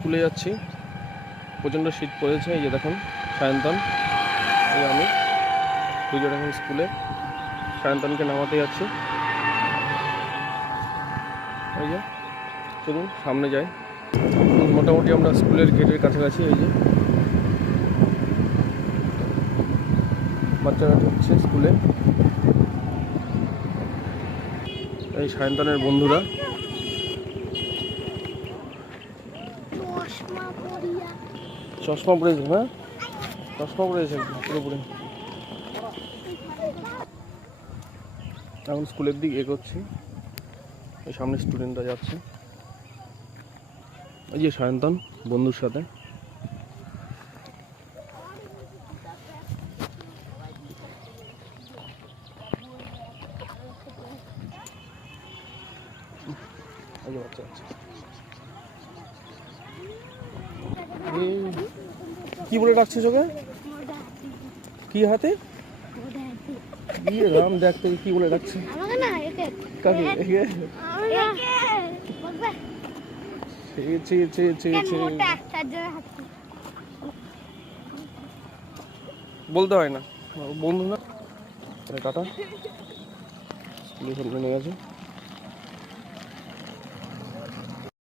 স্কুলে যাচ্ছি, প্রচণ্ড শীত পড়েছে। এই যে দেখুন সায়ন্তন, এই আমি দুজন এখন স্কুলে সায়ন্তনকে নামাতে যাচ্ছি। এই যে চলুন সামনে যাই। মোটামুটি আমরা স্কুলের গেটের কাছাকাছি। এই যে বাচ্চারা ঢুকছে স্কুলে। এই সায়ন্তনের বন্ধুরা। চশমা পড়েছে, হ্যাঁ চশমা পড়েছে পুরোপুরি। এখন স্কুলের দিক এগোচ্ছি, এই সামনে স্টুডেন্টরা যাচ্ছে। এই যে সায়ন্তন বন্ধুর সাথে। কি বলে ডাকছিস ওকে? কি হাতে? রাম দেখতে কি বলে ডাকছে? বলতে হয় না, বন্ধু না। টাটা। স্কুলে গেছে।